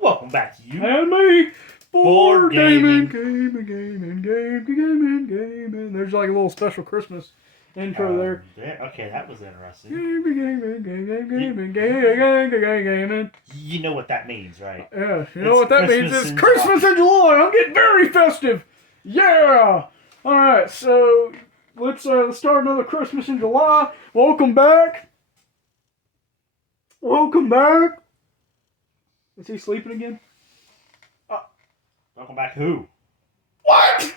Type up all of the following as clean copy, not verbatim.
Welcome back to you. And me. Board gaming. Gaming. There's like a little special Christmas intro there. Okay, that was interesting. Gaming. You know what that means, right? Yeah, you know what that means? Christmas It's in Christmas in July. I'm getting very festive. Yeah. All right, so let's start another Christmas in July. Welcome back. Is he sleeping again? Welcome back, who? What?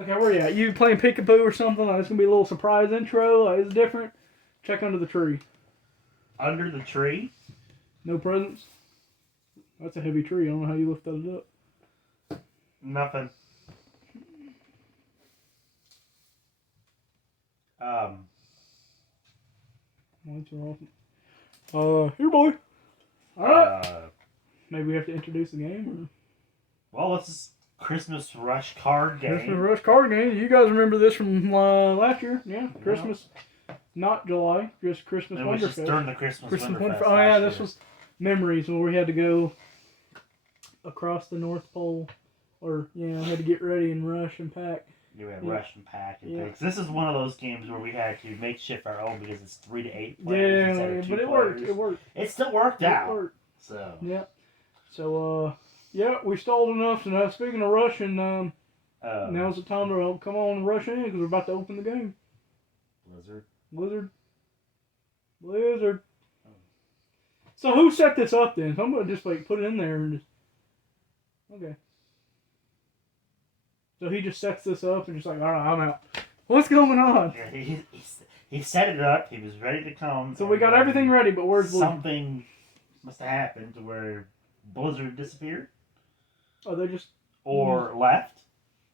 Okay, where you at? You playing peekaboo or something? Like, it's gonna be a little surprise intro. Like, it's different. Check under the tree. Under the tree? No presents. That's a heavy tree. I don't know how you lift that up. Nothing. Lights are off. Here, boy. All right. Maybe we have to introduce the game. Well, this is Christmas Rush card game. Christmas Rush card game. You guys remember this from last year? Yeah, Christmas. Not July, just Christmas It was Winterfest. just during the Christmas Winterfest. Oh yeah, this was memories where we had to go across the North Pole, or had to get ready and rush and pack. You had rush and pack and things. This is one of those games where we had to make shift our own because it's 3 to 8 players instead of 2 but it players. worked. It still worked out. It worked. So we stalled enough. So now, speaking of rushing, now's the time to come on and rush in because we're about to open the game. Blizzard. So who set this up then? So I'm gonna just like put it in there and just. Okay. So he just sets this up and just like, all right, I'm out. What's going on? Yeah, he set it up. He was ready to come. So we got everything ready, but where's Blizzard? Something must have happened to where Blizzard disappeared. Oh, they just left.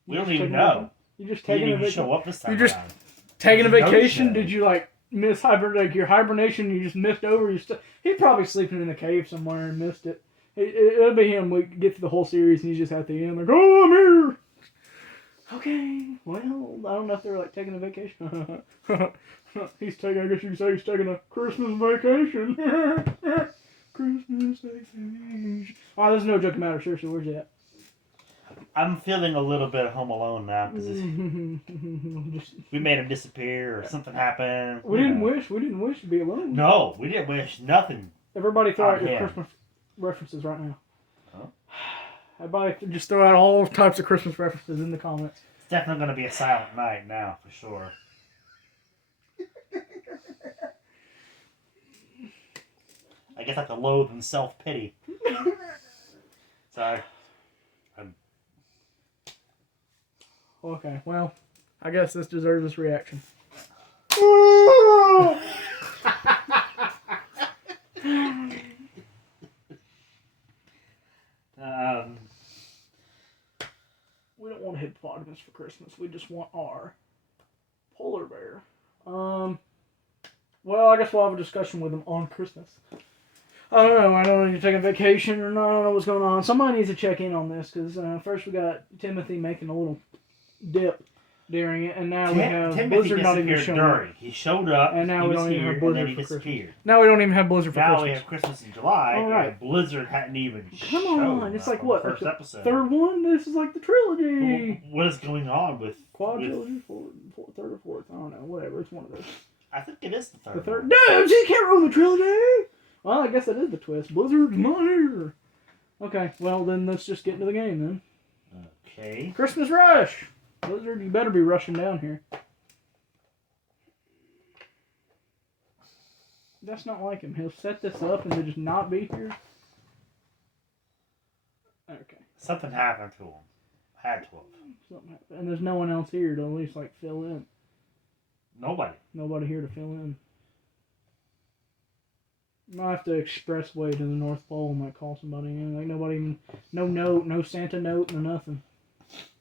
We don't even know. You just He taking didn't a even vacation. show up this time. You just around. taking a vacation? No show. Did you like miss your hibernation? You just missed over. He's probably sleeping in a cave somewhere and missed it. It'll be him. We get through the whole series and he's just at the end like, oh, I'm here. Okay, well, I don't know if they're like taking a vacation. I guess you could say he's taking a Christmas vacation. Christmas vacation. Oh, there's no joking matter. Seriously, where's that? I'm feeling a little bit Home Alone now because we made him disappear or something happened. We didn't wish to be alone. No, we didn't wish nothing. Everybody throw out your Christmas references right now. Huh? Everybody just throw out all types of Christmas references in the comments. It's definitely going to be a silent night now, for sure. I guess like the loathe and self-pity. Sorry. Okay, well, I guess this deserves this reaction. We don't want a hippopotamus for Christmas. We just want our polar bear. Well, I guess we'll have a discussion with him on Christmas. I don't know if you're taking vacation or not. I don't know what's going on. Somebody needs to check in on this because first we got Timothy making a little dip during it, and now we have Blizzard not even showing up. He showed up, and now we don't even have Blizzard for Christmas. Now we don't even have Blizzard for Christmas. Now we have Christmas in July, and Blizzard hadn't even shown up. It's like what? First episode. Third one? This is like the trilogy. What is going on with... Quadrilogy? Third or fourth? I don't know. Whatever. It's one of those. I think it is the third. The third? No! You can't ruin the trilogy! Well, I guess that is the twist. Blizzard's not here. Okay, well then let's just get into the game then. Okay. Christmas Rush! Blizzard, you better be rushing down here. That's not like him. He'll set this up and then just not be here. Okay. Something happened to him. Had to have. Something happened. And there's no one else here to at least like fill in. Nobody here to fill in. Might have to expressway to the North Pole and like call somebody in. Like nobody even, no note, no Santa note, no nothing.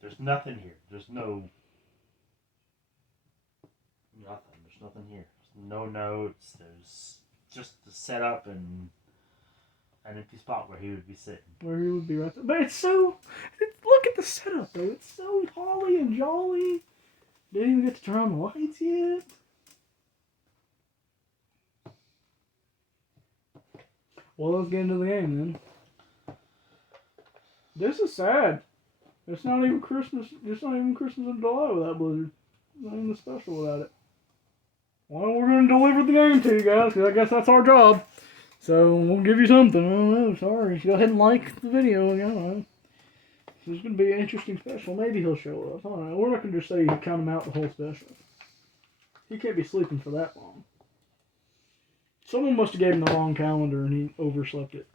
There's nothing here. There's nothing. There's nothing here. There's no notes. There's just the setup and an empty spot where he would be sitting. Where he would be right there. But look at the setup though. It's so holly and jolly. Didn't even get to turn on the lights yet. Well, let's get into the game then. This is sad. It's not even Christmas. It's not even Christmas in July without Blizzard. It's not even special without it. Well, we're going to deliver the game to you guys, because I guess that's our job. So, we'll give you something. I don't know. Sorry. Go ahead and like the video. You know. It's going to be an interesting special. Maybe he'll show up. I don't know. We're not going to just say count him out the whole special. He can't be sleeping for that long. Someone must have gave him the wrong calendar and he overslept it.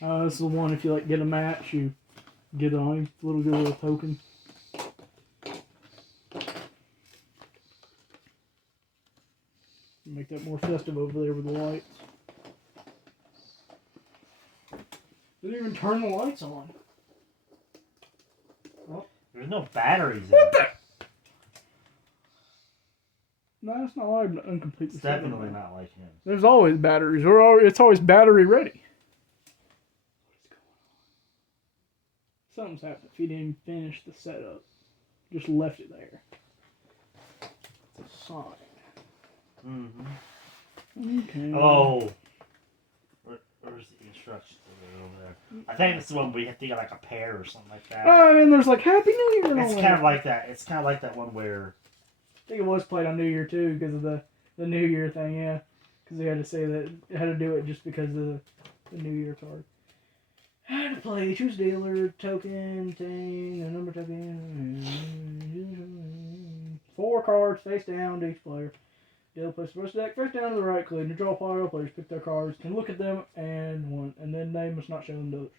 This is the one, if you like get a match, you get a little token. Make that more festive over there with the lights. Didn't even turn the lights on. Oh. There's no batteries in it. No, it's not allowed to incomplete. It's definitely not like him. There's always batteries. It's always battery ready. Something's happened if he didn't finish the setup. Just left it there. It's a sign. Mm-hmm. Okay. Oh. Where's the instructions over there? I think it's the one where you have to get like a pair or something like that. Oh, and there's like Happy New Year and all It's that. kind of like that. It's kind of like that one where... I think it was played on New Year too because of the New Year thing, yeah. Because they had to say that it had to do it just because of the New Year card. How to play, choose dealer, token, thing, a number token. 4 cards face down to each player. Dealer plays the first deck face down to the right click. To draw pile, players pick their cards, can look at them, and then they must not show them to others.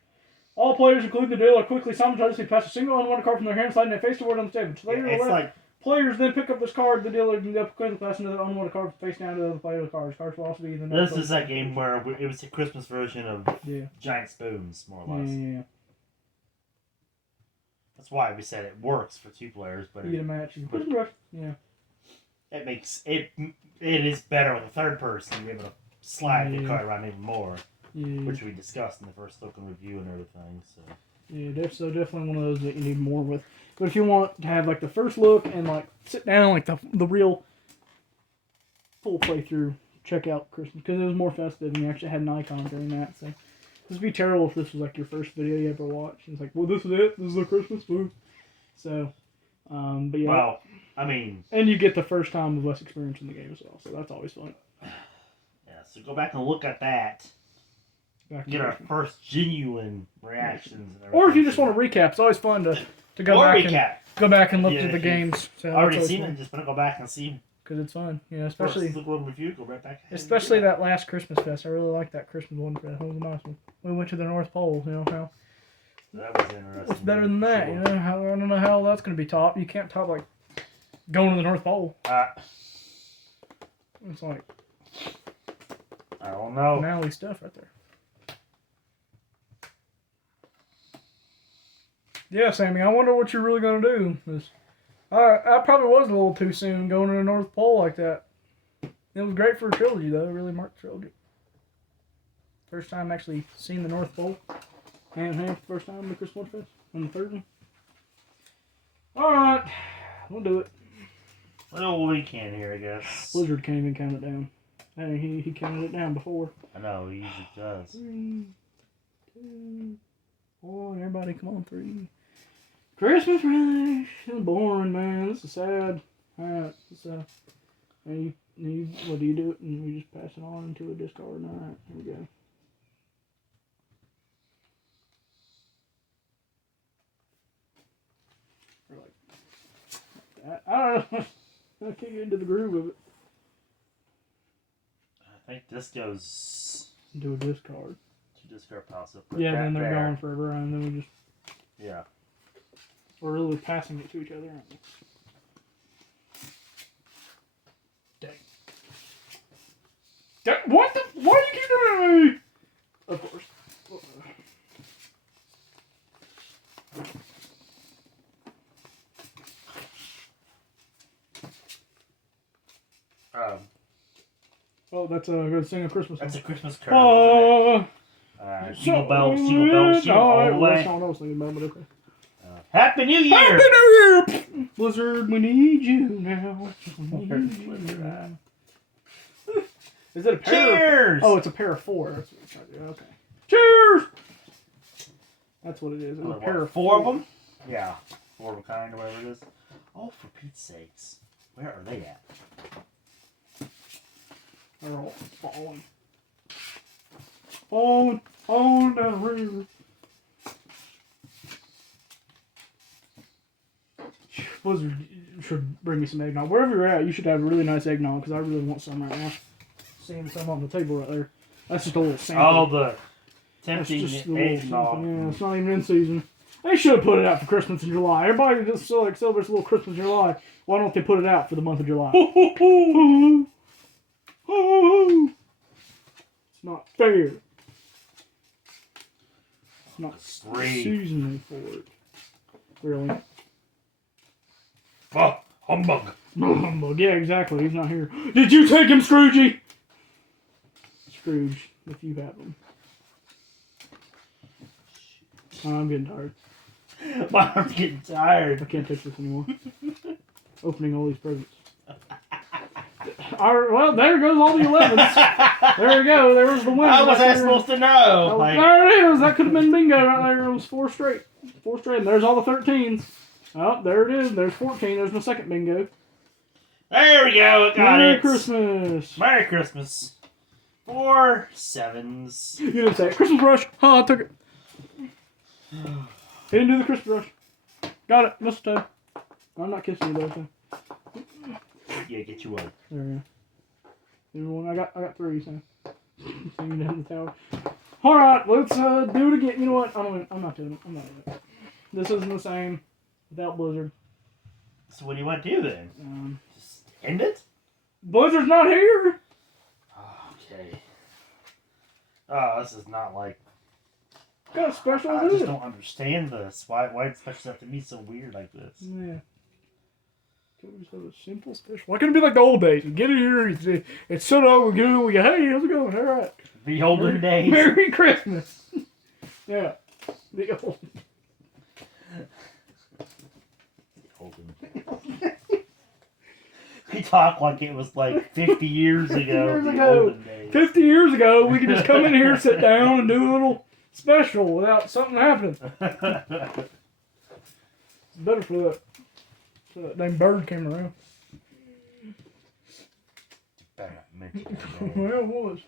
All players, including the dealer, quickly simultaneously pass a single unwanted card from their hand, sliding it face forward on the table. So it's like... Players then pick up this card. The dealer can quickly pass another unwanted card face down to the other player's cards. Cards will also be in the... This is that game where it was a Christmas version of yeah. Giant Spoons, more or less. Yeah. That's why we said it works for 2 players, but You get a match. Yeah. It makes it is better with a third person. You're able to slide your card around even more, which we discussed in the first token review and everything. So yeah, so definitely one of those that you need more with. But if you want to have like the first look and like sit down like the real full playthrough, check out Christmas because it was more festive and you actually had an icon during that. So this would be terrible if this was like your first video you ever watched. It's like, well, this is it. This is a Christmas food. So, but yeah. Well, I mean, and you get the first time of less experience in the game as well. So that's always fun. Yeah. So go back and look at that. Get our first genuine reactions. And or if you just want to recap, it's always fun to go back and look at the games. So already seen it, just want to go back and see. Because it's fun, especially first look review, go right back. Especially that last Christmas fest. I really liked that Christmas one. That was a nice one. We went to the North Pole. How that was interesting. What's better than that? Sure. I don't know how that's going to be topped. You can't top like going to the North Pole. It's like I don't know. Finale stuff right there. Yeah, Sammy, I wonder what you're really going to do. 'Cause I probably was a little too soon going to the North Pole like that. It was great for a trilogy, though. It really marked the trilogy. First time actually seeing the North Pole. Hand in hand for the first time at Christmas Fest. And the third one. Alright. We'll do it. Well, we can here, I guess. Blizzard can't even count it down. Hey, he counted it down before. I know, he usually does. 3, 2, 1. Everybody, come on, 3. Christmas rush. It's boring, man. This is sad. Alright, and what do you do it? And we just pass it on into a discard. Alright, here we go. Like that. I don't know. I can't get into the groove of it. I think this goes Do a discard. to discard piles up. Yeah, then they're gone forever, and then we just. Yeah. We're really passing it to each other, aren't we? Dang. What the? Why do you keep doing it? Of course. Oh, that's a good sing a Christmas song. That's a Christmas carol. Jingle bells, jingle bells, jingle all the way. That's not what I was thinking about, but okay. Happy New Year! Happy New Year! Blizzard, we need you now. We need you now. Is it a pair? Cheers! Oh, it's a pair of 4. That's what we're trying to do. Okay. Cheers! That's what it is. It's a pair of 4 of them? Yeah. 4 of a kind or whatever it is. Oh, for Pete's sakes. Where are they at? They're all falling. Falling down the river. Blizzard should bring me some eggnog. Wherever you're at, you should have really nice eggnog, because I really want some right now. Seeing some on the table right there. That's just a little sample. Oh, the tempting just a eggnog. Yeah, it's not even in season. They should have put it out for Christmas in July. Everybody just celebrates a little Christmas in July. Why don't they put it out for the month of July? It's not fair. It's not seasoning for it. Really. Oh, humbug. Humbug. Yeah, exactly. He's not here. Did you take him, Scroogey? Scrooge, if you have him. Oh, I'm getting tired. My arm's getting tired. I can't touch this anymore. Opening all these presents. Well, there goes all the 11s. There we go. There was the winner. How was I supposed to know? There it is. That could have been bingo right there. It was 4 straight. 4 straight. And there's all the 13s. Oh, there it is. There's 14. There's my second bingo. There we go. Got Merry it. Christmas. Merry Christmas. 4 7s. You didn't say it. Christmas rush. Oh, I took it. He didn't do the Christmas rush. Got it. Mistletoe. I'm not kissing you though. So. Yeah, get you one. There we go. Everyone, I got 3. So you down the tower. All right, let's do it again. You know what? I'm not doing it. I'm not doing it. This isn't the same without Blizzard. So what do you want to do then? Just end it? Blizzard's not here. Okay. Oh, this is not like. Got a special. I just don't understand this. Why does special have to be so weird like this? Yeah. Can we just have a simple special? Why can't it be like the old days? We get it here, it's set up, we go, we go, hey, how's it going? All right. The olden days. Merry Christmas. Yeah. The old. We talk like it was like 50 years ago. 50 years ago, we could just come in here, sit down, and do a little special without something happening. It's better for that. So that dang bird came around. Well, it was.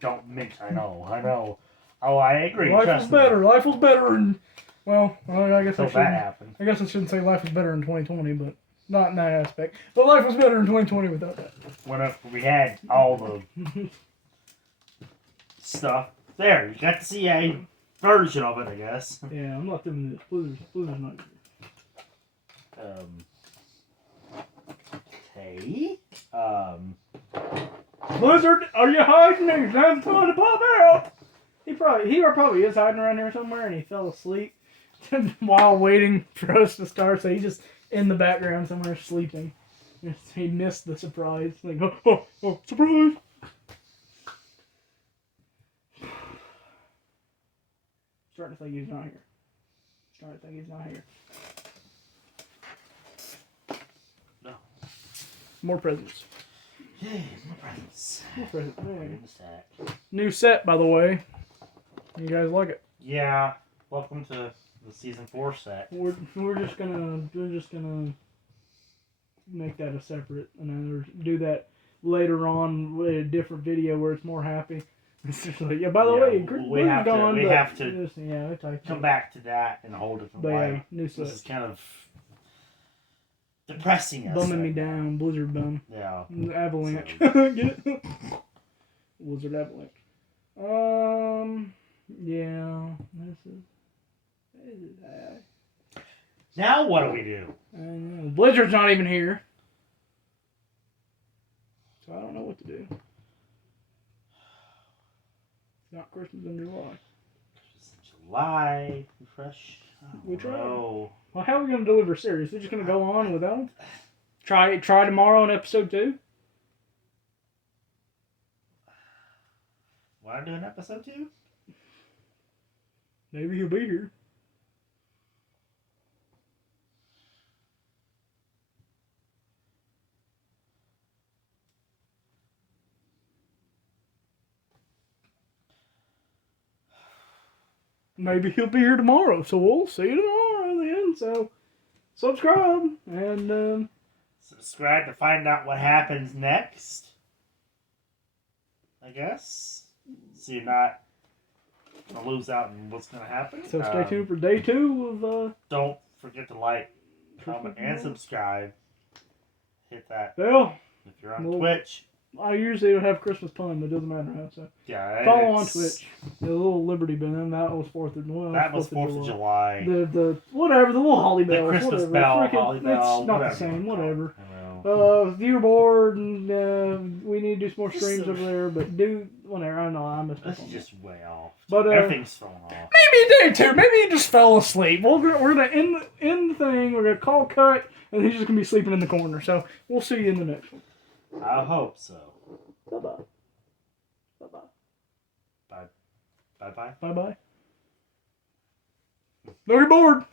Don't mix. I know. Oh, I agree. Life was better. Life was better, and well, I guess happened. I guess I shouldn't say life was better in 2020, but not in that aspect. But life was better in 2020 without that. When we had all the stuff there, you got to see a version of it, I guess. Yeah, I'm not doing this. Blizzard's not here. Okay. Blizzard, are you hiding? He's not trying to pop out. He probably is hiding around here somewhere, and he fell asleep while waiting for us to start. So he's just in the background somewhere sleeping. He missed the surprise. Like, oh, surprise! Starting to think he's not here. No. More presents. Yay, more presents. More presents. In the sack. New set, by the way. You guys like it? Yeah. Welcome to the season 4 set. We're just gonna make that a separate, and do that later on with a different video where it's more happy. It's just like, yeah. By the way, we have to just, come back to that in a whole different way. New set. This is kind of depressing us. Bumming me down, Blizzard bum. Yeah. Avalanche. So. Get it? Blizzard avalanche. Yeah. This is Now what do we do? Blizzard's not even here, so I don't know what to do. It's not Christmas in July. July. Refresh. We tried. Oh. Well, how are we going to deliver series? We're just going to go on without them? Try tomorrow on episode 2? Want to do an episode 2? Maybe he'll be here. maybe he'll be here tomorrow. So we'll see you tomorrow then. So subscribe and Subscribe to find out what happens next. I guess. So you're not gonna lose out on what's gonna happen. so stay tuned for day 2 of Don't forget to like, comment, and subscribe. Hit that well, if you're on Twitch. I usually don't have Christmas pun, but it doesn't matter how. So Yeah, follow on Twitch. The little Liberty Band. That was 4th of July. That was 4th of July. The whatever, the little holly The bells. Christmas whatever. bell, Freaking, holly bell, it's not whatever the same. you want to Whatever. call it. I know. Viewer board, and we need to do some more streams over there. But do whatever. I know I missed. This is just way off. But everything's falling off. Maybe day 2. Maybe he just fell asleep. We're gonna end the thing. We're gonna call cut, and he's just gonna be sleeping in the corner. So we'll see you in the next one. I hope so. Bye bye. Bye bye. Bye. Bye bye. Bye bye. No, you're bored.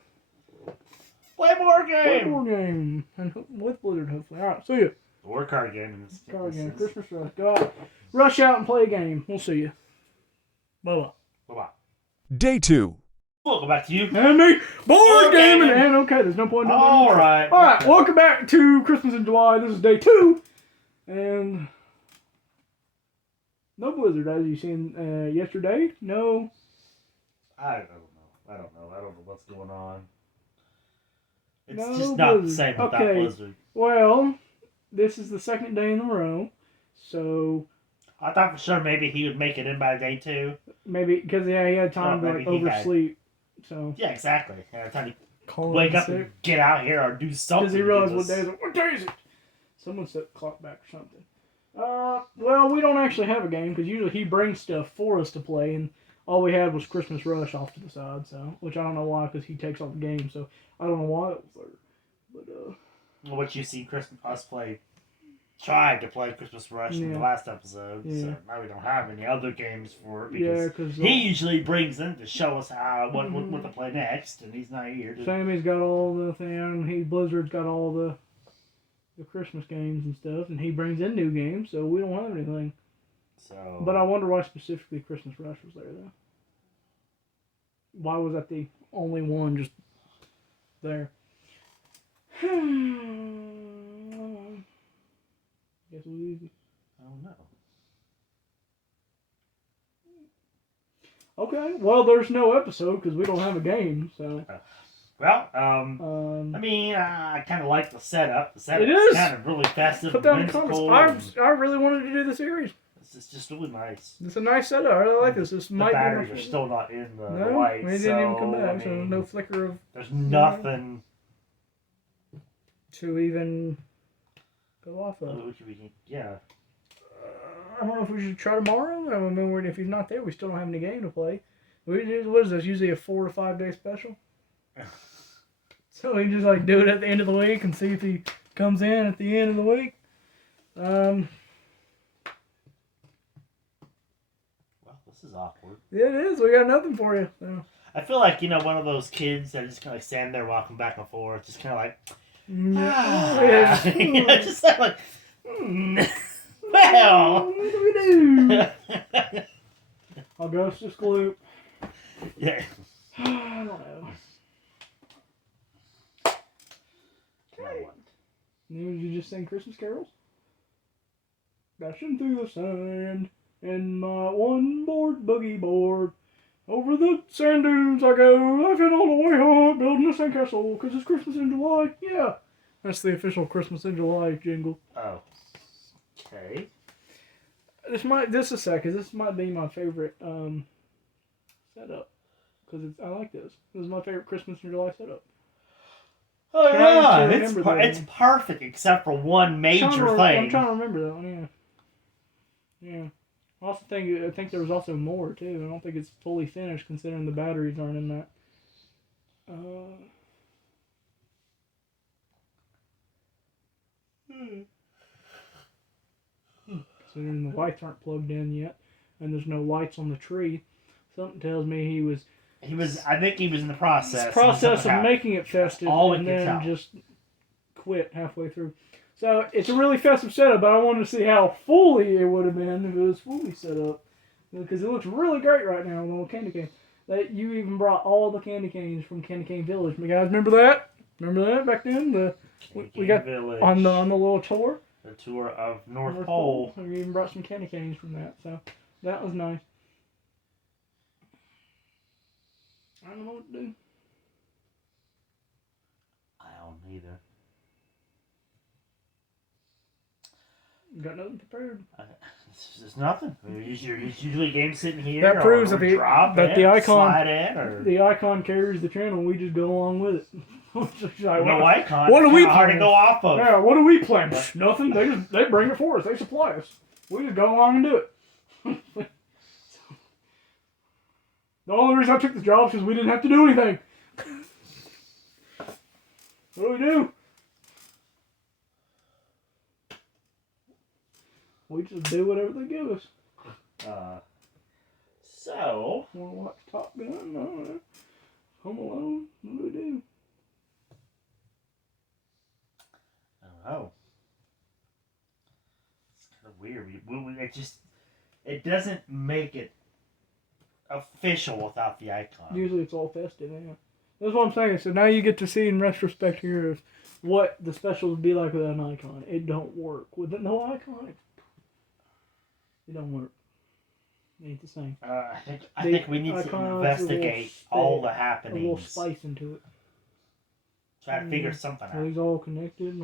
Play more Play game. more game. And with Blizzard, hopefully. Alright, see you. Or card game in this Card game. instance. Christmas rush. Go out. Rush out and play a game. We'll see you. Bye bye. Bye bye. Day 2. Welcome back to you. And me. Board game gaming. and okay, there's no point in doing All that. right. Alright, welcome back to Christmas in July. This is day 2. And no Blizzard, as you seen yesterday. No. I don't know. I don't know what's going on. It's No just not the Blizzard. same without Okay. Blizzard. Well, this is the 2nd day in a row. So I thought for sure maybe he would make it in by day 2. maybe because he had time to maybe he had- oversleep. So Yeah, exactly. By the time call you wake in up sick. and get out here or do something. Because he realized because- what day is it? Someone set the clock back or something. Well, we don't actually have a game because usually he brings stuff for us to play, and all we had was Christmas Rush off to the side. So, which I don't know why, because he takes all the games. So I don't know why it was there. But What you see us tried to play Christmas Rush in the Yeah. last episode, Yeah. so now we don't have any other games for it yeah, because because he usually brings them to show us how what to play next, and he's not here to. Sammy's got all the thing. Blizzard's got all the Christmas games and stuff, and he brings in new games, so we don't have anything. So, But I wonder why specifically Christmas Rush was there, though. Why was that the only one just there? Guess it was easy. I don't know. Okay, well, there's no episode because we don't have a game, so. Well, I mean, I kind of like the setup. The setup It is. kind of really festive. Put that in the whimsical, comments. and I really wanted to do the series. It's just really nice. It's a nice setup. I really like this. This The might batteries be are my still not in the No, light, they didn't so, even come back, I so mean, no flicker of there's nothing. to even go off of. Yeah. I don't know if we should try tomorrow. I mean, if he's not there, we still don't have any game to play. What is this? Usually a 4 to 5 day special. So we just like do it at the end of the week and see if he comes in at the end of the week. Well, this is awkward. Yeah, it is. We got nothing for you. So. I feel like, one of those kids that just kind of stand there walking back and forth, just kind of like, Yeah. just like, well. What do we do? Augustus Gloop. Yeah. I don't know. Did you just sing Christmas carols? Dashing through the sand in my one board boogie board. Over the sand dunes I go, laughing all the way home, building a sandcastle, 'cause it's Christmas in July. Yeah. That's the official Christmas in July jingle. Oh. Okay. This might be my favorite setup. 'Cause I like this. This is my favorite Christmas in July setup. Oh, yeah. to It's, remember that it's perfect except for one major thing. I'm trying to remember that one, yeah. Yeah. I think there was also more, too. I don't think it's fully finished, considering the batteries aren't in that. Considering the lights aren't plugged in yet, and there's no lights on the tree, something tells me I think he was in the process. of making it festive, all and we could then tell. just quit halfway through. So it's a really festive setup, but I wanted to see how fully it would have been if it was fully set up, because it looks really great right now with the little candy cane. that you even brought all the candy canes from Candy Cane Village. You guys remember that? Remember that back then? We got Village, on the little tour. the tour of North Pole. We even brought some candy canes from that, so that was nice. I don't know what to do. I don't either. Got nothing prepared. There's nothing. It's usually a game sitting here. That proves that the icon slide in, or the icon carries the channel. We just go along with it. Like, no icon. What do we hard to go off of? Yeah, what do we plan? Nothing. They bring it for us. They supply us. We just go along and do it. The only reason I took the job is because we didn't have to do anything. What do we do? We just do whatever they give us. So Want to watch Top Gun? No. Home Alone? What do we do? I don't know. It's kind of weird. It doesn't make it official without the icon. Usually it's all festive, yeah. That's what I'm saying. So now you get to see in retrospect here of what the special would be like without an icon. It don't work. With no icon, it don't work. It ain't the same. I think we need to investigate all the happenings. A little spice into it. Try to figure something out. Are these all connected?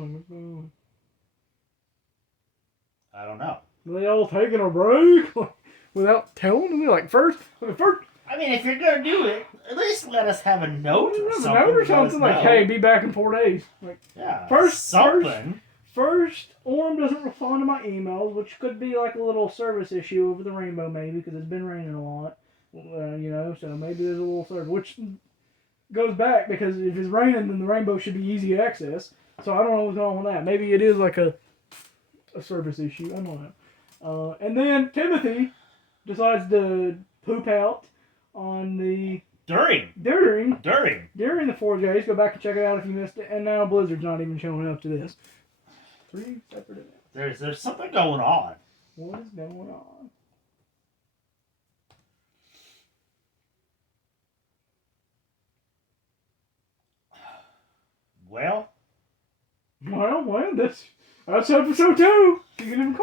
I don't know. Are they all taking a break without telling me? Like first. I mean, if you're gonna do it, at least let us have a note or something. A note or something like, "Hey, be back in 4 days." Like, yeah, something. First, Orm doesn't respond to my emails, which could be like a little service issue over the rainbow, maybe, because it's been raining a lot. So maybe there's a little service, which goes back because if it's raining, then the rainbow should be easy access. So I don't know what's going on with that. Maybe it is like a service issue. I don't know. And then Timothy decides to poop out on the during the 4Js. Go back and check it out if you missed it. And now Blizzard's not even showing up to this. 3 separate events. There's something going on. What is going on? Well, that's episode 2.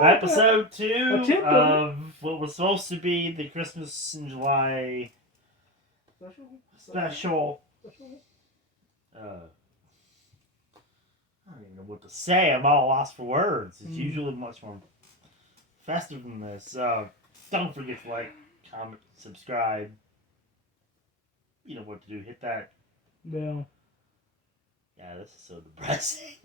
Episode 2 of what was supposed to be the Christmas in July special. I don't even know what to say. I'm all lost for words. It's usually much more festive than this. Don't forget to like, comment, subscribe. You know what to do. Hit that bell. Yeah, this is so depressing.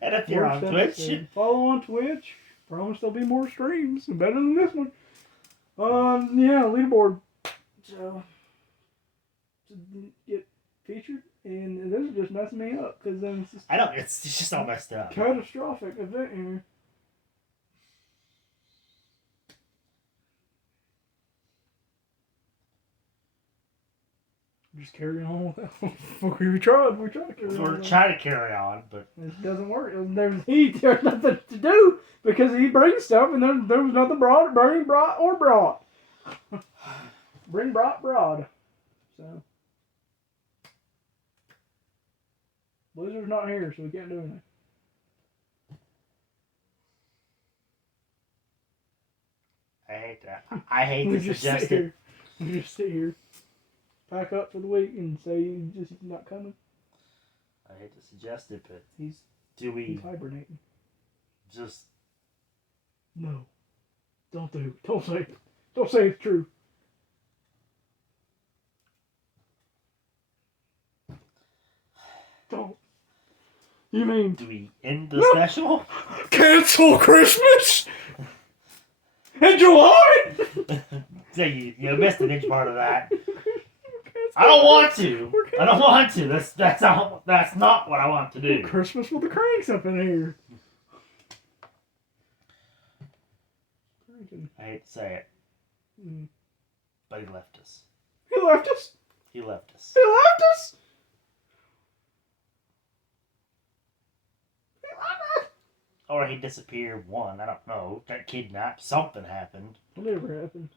And if you're on Twitch, follow on Twitch. Promise there'll be more streams better than this one. Yeah, leaderboard. So get featured, and this is just messing me up because then it's just I know it's just all messed up. Catastrophic event here. Just carry on. we tried to carry on. We're trying to carry on, but it doesn't work. There's nothing to do because he brings stuff and there was nothing brought. Bring brought. So Blizzard's not here, so we can't do anything. I hate to suggest it. We just sit here. Pack up for the week and say he's just not coming. I hate to suggest it, but he's hibernating. Just no. Don't do it. Don't say it. Don't say it's true. Don't. You mean do we end the special? Cancel Christmas in July? So you missed an inch part of that. I don't want to. That's not what I want to do. Christmas with the cranks up in here. I hate to say it, but he left us. He left us. He left us. He left us. Or he disappeared. One, I don't know. Got kidnapped. Something happened. Whatever happened.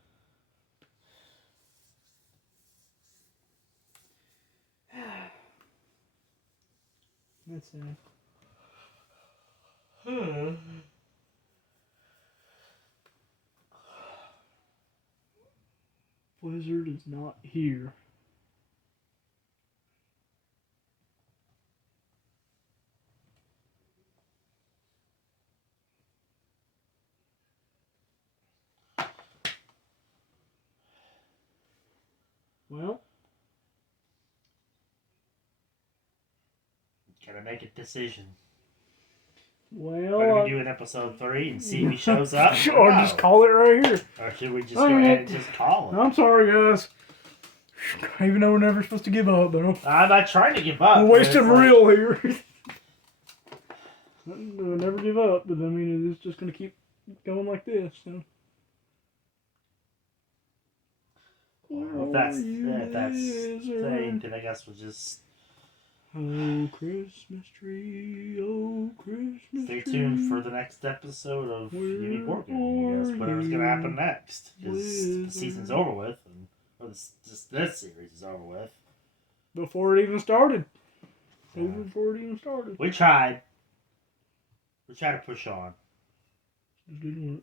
That's sad. Blizzard is not here. Well, Gotta make a decision. well, Whether we do an episode 3 and see if he shows up, or just call it right here. or should we just go ahead and just call it? I'm sorry, guys. Even though we're never supposed to give up, though. I'm not trying to give up. We're wasting real here. We'll never give up, but I mean, it's just gonna keep going like this. So. Well, if that's the thing, then I guess we'll just Oh, Christmas tree, oh, Christmas stay tree. tuned for the next episode of U&ME Board Game. I guess whatever's gonna happen next, because the season's over with, or this series is over with. Before it even started. Yeah. Over before it even started. We tried. We tried to push on. Just didn't work.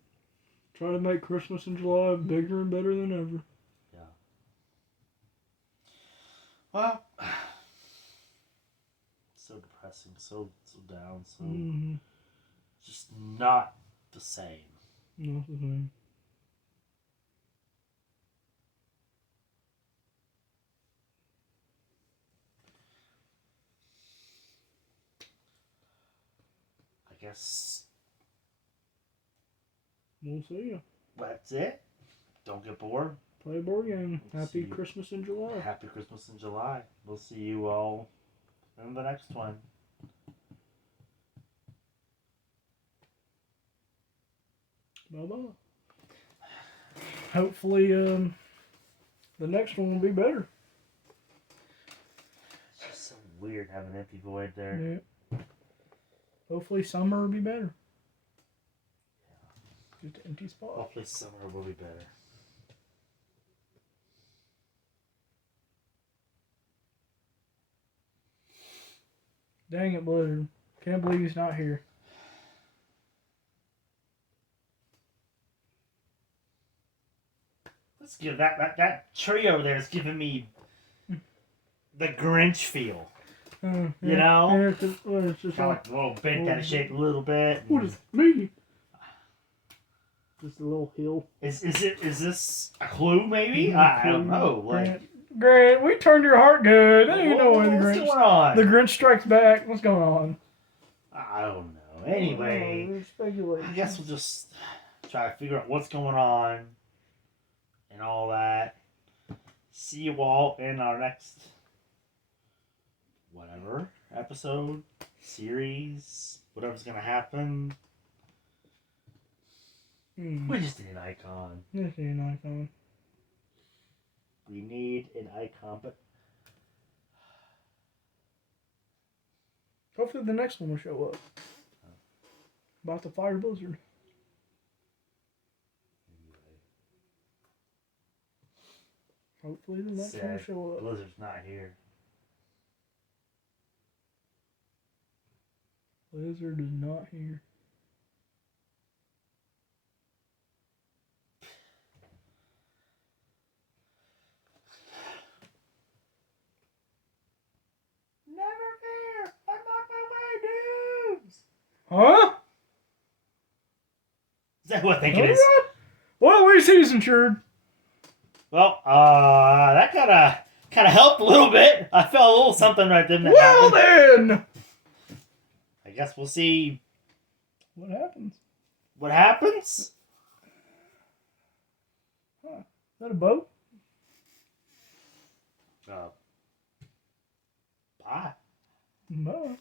Try to make Christmas in July bigger and better than ever. Yeah. Well, so depressing, so down, so just not the same. Not the same. I guess We'll see ya. that's it. Don't get bored. Play a board game. Happy See you. Christmas in July. Happy Christmas in July. We'll see you all in the next one. Bye-bye. Hopefully, the next one will be better. It's just so weird having an empty void there. Yeah. Hopefully summer will be better. Just an empty spot. Hopefully summer will be better. Dang it, Blizzard. Can't believe he's not here. Let's give that tree over there is giving me the Grinch feel. You know? Yeah, it's just Kind of like a little bent out of shape a little bit. What is me? Just a little hill. Is this a clue maybe? I don't know. Like, Grant, we turned your heart good. There you know what's the Grinch. going on? The Grinch strikes back. What's going on? I don't know. Anyway, I guess we'll just try to figure out what's going on and all that. See you all in our next whatever episode, series, whatever's gonna happen. We just need an icon. Just need an icon. We need an icon, but hopefully the next one will show up. About to fire Blizzard. Hopefully the next one will show up. Blizzard's not here. Blizzard is not here. Never fear! I'm on my way, dudes! Huh? Is that who I think it is? Well, at least he's insured. Well, that kind of helped a little bit. I felt a little something right then. Well then! I guess we'll see What happens? what happens. Huh. Is that a boat? Bye. Bye.